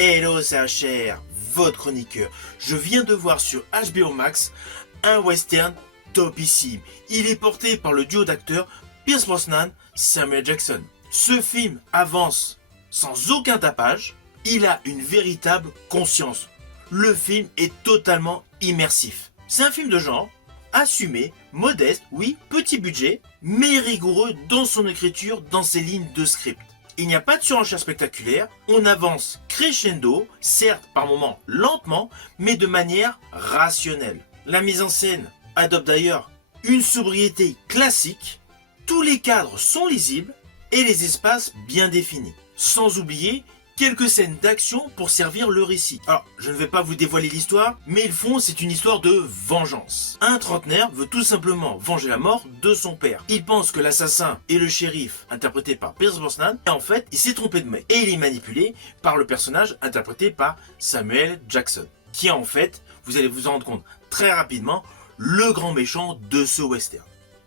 Hello, c'est HR, votre chroniqueur. Je viens de voir sur HBO Max un western topissime. Il est porté par le duo d'acteurs Pierce Brosnan, Samuel Jackson. Ce film avance sans aucun tapage. Il a une véritable conscience. Le film est totalement immersif. C'est un film de genre, assumé, modeste, oui, petit budget, mais rigoureux dans son écriture, dans ses lignes de script. Il n'y a pas de surenchère spectaculaire, on avance crescendo, certes par moments lentement, mais de manière rationnelle. La mise en scène adopte d'ailleurs une sobriété classique, tous les cadres sont lisibles et les espaces bien définis. Sans oublier quelques scènes d'action pour servir le récit. Alors, je ne vais pas vous dévoiler l'histoire, mais le fond, c'est une histoire de vengeance. Un trentenaire veut tout simplement venger la mort de son père. Il pense que l'assassin est le shérif, interprété par Pierce Brosnan, et en fait, il s'est trompé de mec. Et il est manipulé par le personnage interprété par Samuel Jackson, qui est en fait, vous allez vous en rendre compte très rapidement, le grand méchant de ce western.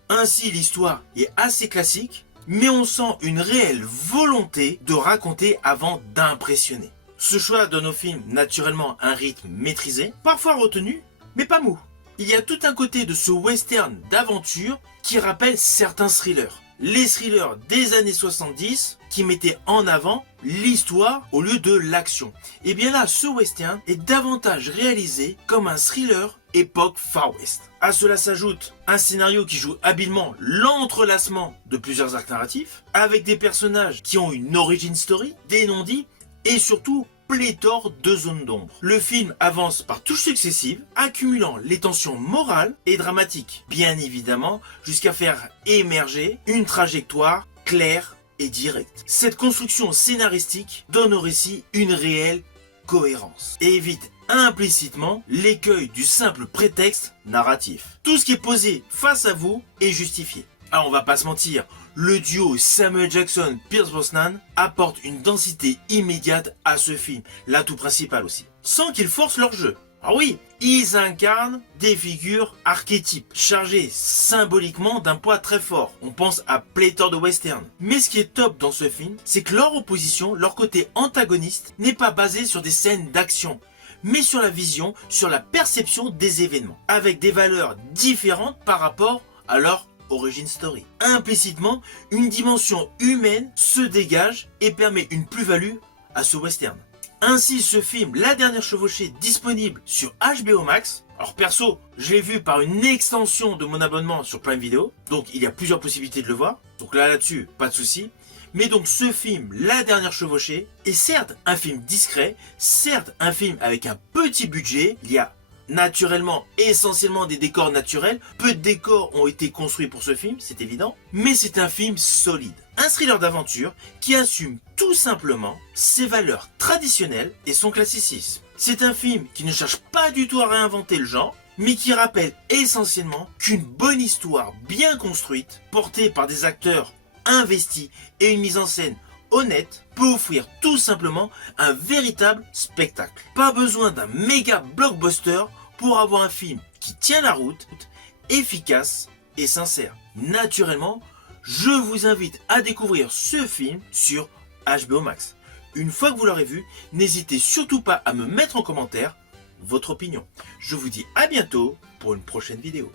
Ainsi, l'histoire est assez classique, mais on sent une réelle volonté de raconter avant d'impressionner. Ce choix donne au film naturellement un rythme maîtrisé, parfois retenu, mais pas mou. Il y a tout un côté de ce western d'aventure qui rappelle certains thrillers. Les thrillers des années 70 qui mettaient en avant l'histoire au lieu de l'action. Et bien là, ce western est davantage réalisé comme un thriller époque Far West. À cela s'ajoute un scénario qui joue habilement l'entrelacement de plusieurs arcs narratifs, avec des personnages qui ont une origin story, des non-dits, et surtout pléthore de zones d'ombre. Le film avance par touches successives, accumulant les tensions morales et dramatiques, bien évidemment, jusqu'à faire émerger une trajectoire claire et directe. Cette construction scénaristique donne au récit une réelle cohérence et évite implicitement l'écueil du simple prétexte narratif. Tout ce qui est posé face à vous est justifié. Alors on va pas se mentir, le duo Samuel Jackson-Pierce Brosnan apporte une densité immédiate à ce film, l'atout principal aussi, sans qu'ils forcent leur jeu. Ah oui, ils incarnent des figures archétypes, chargées symboliquement d'un poids très fort. On pense à pléthore de western. Mais ce qui est top dans ce film, c'est que leur opposition, leur côté antagoniste, n'est pas basé sur des scènes d'action, mais sur la vision, sur la perception des événements, avec des valeurs différentes par rapport à leur origin story. Implicitement, une dimension humaine se dégage et permet une plus-value à ce western. Ainsi, ce film, La Dernière Chevauchée, disponible sur HBO Max. Alors perso, je l'ai vu par une extension de mon abonnement sur Prime Video, donc il y a plusieurs possibilités de le voir. Donc là-dessus, pas de souci. Mais donc ce film, La Dernière Chevauchée, est certes un film discret, certes un film avec un petit budget. Il y a naturellement essentiellement des décors naturels. Peu de décors ont été construits pour ce film, c'est évident. Mais c'est un film solide. Un thriller d'aventure qui assume tout simplement ses valeurs traditionnelles et son classicisme. C'est un film qui ne cherche pas du tout à réinventer le genre, mais qui rappelle essentiellement qu'une bonne histoire bien construite, portée par des acteurs investis et une mise en scène honnête, peut offrir tout simplement un véritable spectacle. Pas besoin d'un méga blockbuster pour avoir un film qui tient la route, efficace et sincère. Naturellement, je vous invite à découvrir ce film sur HBO Max. Une fois que vous l'aurez vu, n'hésitez surtout pas à me mettre en commentaire votre opinion. Je vous dis à bientôt pour une prochaine vidéo.